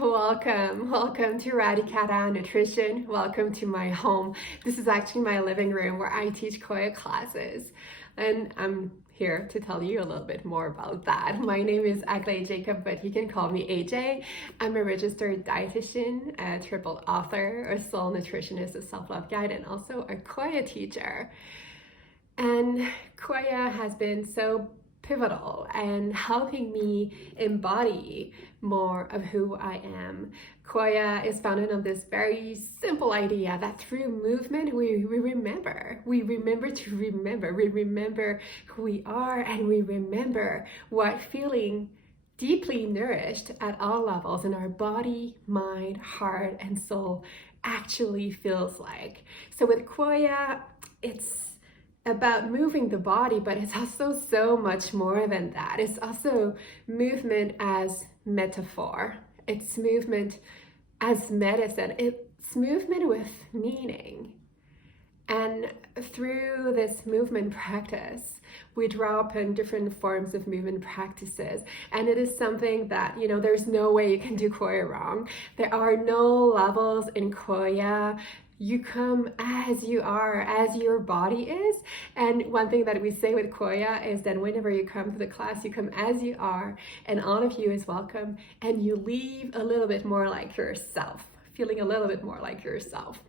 Welcome to Radicata Nutrition. Welcome to my home. This is actually my living room where I teach Qoya classes. And I'm here to tell you a little bit more about that. My name is Agley Jacob, but you can call me AJ. I'm a registered dietitian, a triple author, a soul nutritionist, a self-love guide, and also a Qoya teacher. And Qoya has been so pivotal and helping me embody more of who I am. Qoya is founded on this very simple idea that through movement we remember who we are, and we remember what feeling deeply nourished at all levels in our body, mind, heart, and soul actually feels like. So with Qoya, it's about moving the body, but it's also so much more than that. It's also movement as metaphor. It's movement as medicine. It's movement with meaning. And through this movement practice, we draw upon different forms of movement practices. And it is something that, there's no way you can do Qoya wrong. There are no levels in Qoya. You come as you are, as your body is. And one thing that we say with Qoya is that whenever you come to the class, you come as you are, and all of you is welcome, and you leave a little bit more like yourself, feeling a little bit more like yourself.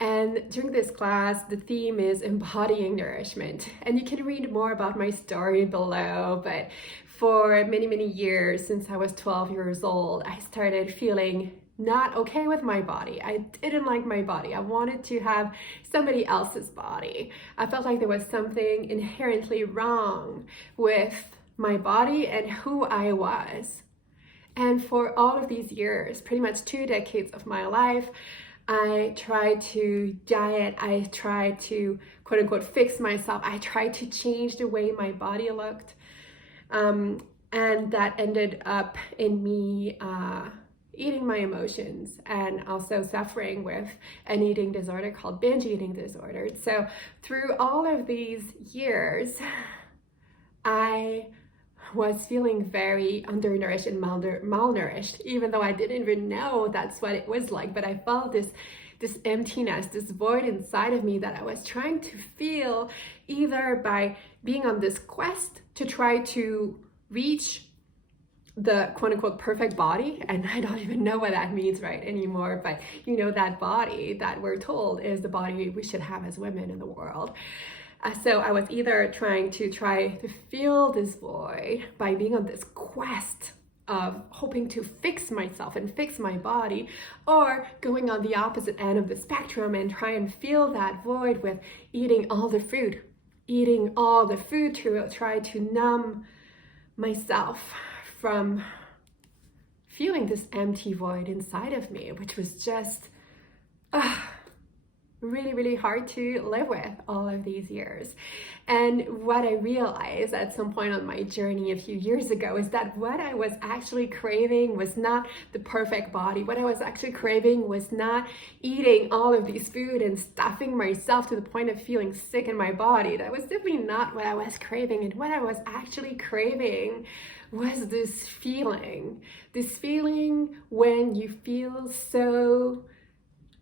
And during this class, the theme is embodying nourishment. And you can read more about my story below, but for many, many years, since I was 12 years old, I started feeling not okay with my body. I didn't like my body. I wanted to have somebody else's body. I felt like there was something inherently wrong with my body and who I was. And for all of these years, pretty much 2 decades of my life, I tried to diet. I tried to quote unquote fix myself. I tried to change the way my body looked. And that ended up in me eating my emotions, and also suffering with an eating disorder called binge eating disorder. So through all of these years, I was feeling very undernourished and malnourished, even though I didn't even know that's what it was like. But I felt this emptiness, this void inside of me that I was trying to feel, either by being on this quest to try to reach the quote unquote perfect body, and I don't even know what that means right anymore, but that body that we're told is the body we should have as women in the world. So I was either trying to feel this void by being on this quest of hoping to fix myself and fix my body, or going on the opposite end of the spectrum and try and feel that void with eating all the food to try to numb myself from feeling this empty void inside of me, which was just really, really hard to live with all of these years. And what I realized at some point on my journey a few years ago is that what I was actually craving was not the perfect body. What I was actually craving was not eating all of these food and stuffing myself to the point of feeling sick in my body. That was definitely not what I was craving. And what I was actually craving was this feeling when you feel so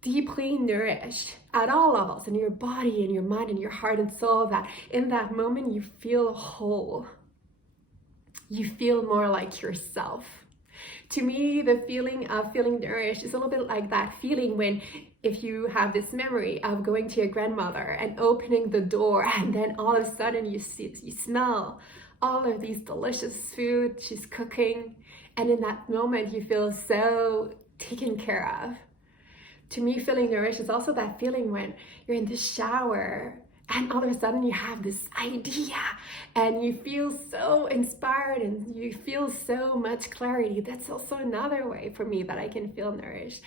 deeply nourished at all levels in your body, in your mind, in your heart and soul, that in that moment you feel whole. You feel more like yourself. To me, the feeling of feeling nourished is a little bit like that feeling when, if you have this memory of going to your grandmother and opening the door, and then all of a sudden you smell all of these delicious food she's cooking, and in that moment you feel so taken care of. To me, feeling nourished is also that feeling when you're in the shower and all of a sudden you have this idea and you feel so inspired and you feel so much clarity. That's also another way for me that I can feel nourished.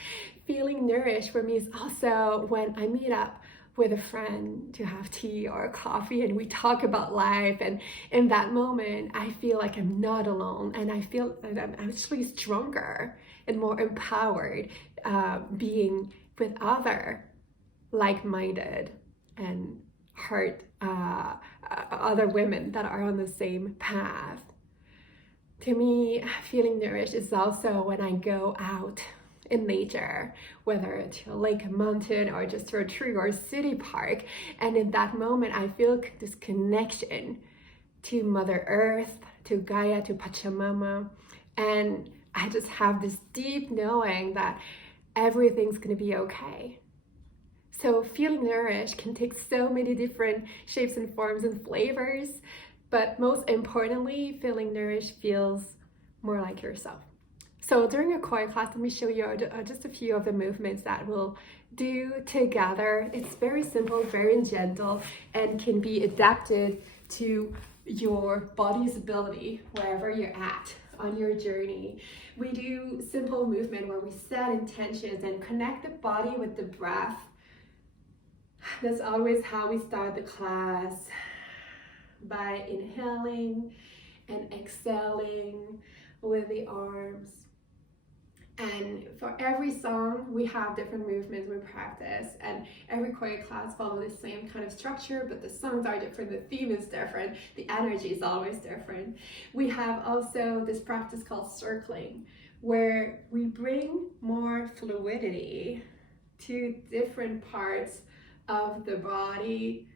Feeling nourished for me is also when I meet up with a friend to have tea or coffee and we talk about life, and in that moment I feel like I'm not alone, and I feel that I'm actually stronger and more empowered being with other like-minded and other women that are on the same path. To me, feeling nourished is also when I go out in nature, whether to a lake, a mountain, or just through a tree or a city park. And in that moment, I feel this connection to Mother Earth, to Gaia, to Pachamama. And I just have this deep knowing that everything's going to be okay. So feeling nourished can take so many different shapes and forms and flavors, but most importantly, feeling nourished feels more like yourself. So during a Qoya class, let me show you just a few of the movements that we'll do together. It's very simple, very gentle, and can be adapted to your body's ability wherever you're at on your journey. We do simple movement where we set intentions and connect the body with the breath. That's always how we start the class, by inhaling and exhaling with the arms. And for every song, we have different movements we practice, and every Qoya class follows the same kind of structure, but the songs are different, the theme is different, the energy is always different. We have also this practice called circling, where we bring more fluidity to different parts of the body,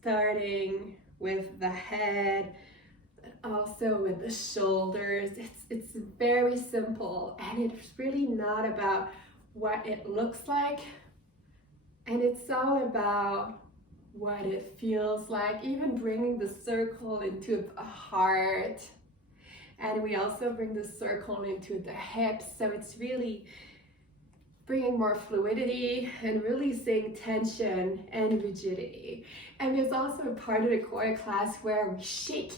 starting with the head, also with the shoulders. It's very simple, and it's really not about what it looks like, and it's all about what it feels like, even bringing the circle into the heart. And we also bring the circle into the hips, so it's really bringing more fluidity and releasing tension and rigidity. And there's also a part of the Qoya class where we shake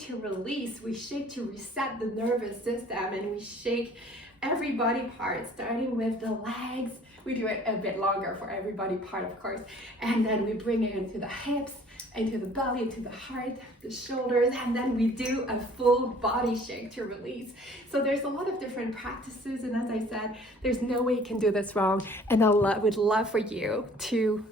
to release, we shake to reset the nervous system, and we shake every body part, starting with the legs. We do it a bit longer for every body part, of course, and then we bring it into the hips, into the belly, into the heart, the shoulders, and then we do a full body shake to release. So there's a lot of different practices, and as I said, there's no way you can do this wrong, and I would love for you to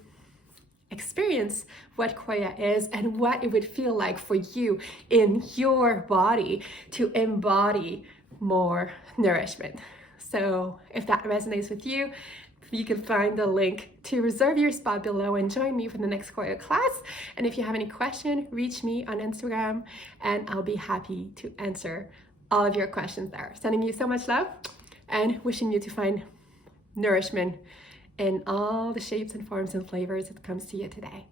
experience what Qoya is and what it would feel like for you in your body to embody more nourishment. So if that resonates with you, you can find the link to reserve your spot below and join me for the next Qoya class. And if you have any question, reach me on Instagram and I'll be happy to answer all of your questions there. Sending you so much love and wishing you to find nourishment in all the shapes and forms and flavors that comes to you today.